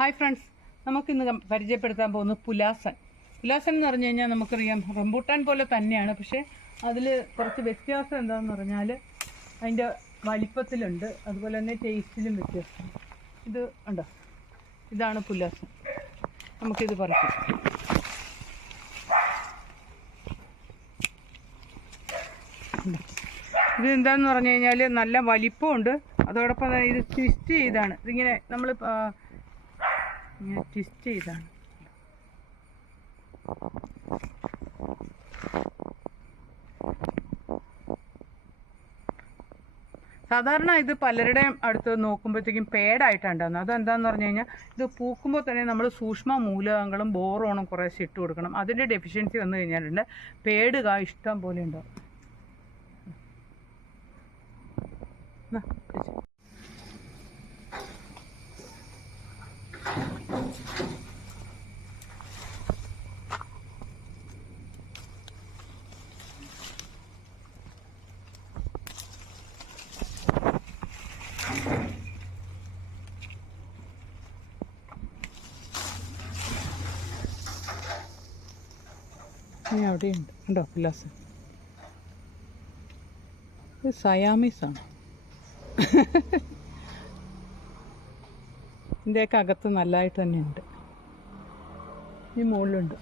Hi friends നമുക്കിന്ന് ഇന്ന് പരിചയപ്പെടുത്താൻ പോകുന്നത് പുലാസൻ. പുലാസൻ എന്ന് പറഞ്ഞു കഴിഞ്ഞാൽ നമുക്കറിയാം റംബൂട്ടാൻ പോലെ തന്നെയാണ്. പക്ഷേ അതിൽ കുറച്ച് വ്യത്യാസം എന്താണെന്ന് പറഞ്ഞാൽ അതിന്റെ വലിപ്പത്തിലുണ്ട്. അതുപോലെ തന്നെ ടേസ്റ്റിലും വ്യത്യാസം. ഇത് ഉണ്ടോ ഇതാണ് പുലാസൻ. നമുക്കിത് പറിക്കാം? ഇത് എന്താണെന്ന് പറഞ്ഞു കഴിഞ്ഞാൽ നല്ല വലിപ്പമുണ്ട്. അതോടൊപ്പം ഇത് ട്വിസ്റ്റ് ചെയ്താണ്. ഇതിങ്ങനെ നമ്മൾ ഇങ്ങനെ ട്വിസ്റ്റ് ചെയ്താണ്. സാധാരണ ഇത് പലരുടെയും അടുത്ത് നോക്കുമ്പോഴത്തേക്കും പേടായിട്ടാണ് അതെന്താന്ന് പറഞ്ഞു കഴിഞ്ഞാൽ ഇത് പൂക്കുമ്പോൾ തന്നെ നമ്മൾ സൂക്ഷ്മ മൂലകങ്ങളും ബോറോണും കുറേശ്ശെ ഇട്ട് കൊടുക്കണം. അതിന്റെ ഡെഫിഷ്യൻസി വന്നു കഴിഞ്ഞാലുണ്ട്. പേടുക ഇഷ്ടം പോലെ ഉണ്ടാവും. എന്നാ, പിടിച്ചോ. ഇനി അവിടെയുണ്ട് ഉണ്ടോ പില്ലാസ് ഇത് സയാമീസ് ആണ് ഇതിന്റെയൊക്കെ അകത്ത് നല്ലതായിട്ട് തന്നെയുണ്ട്. ഈ മുകളിലുണ്ട്.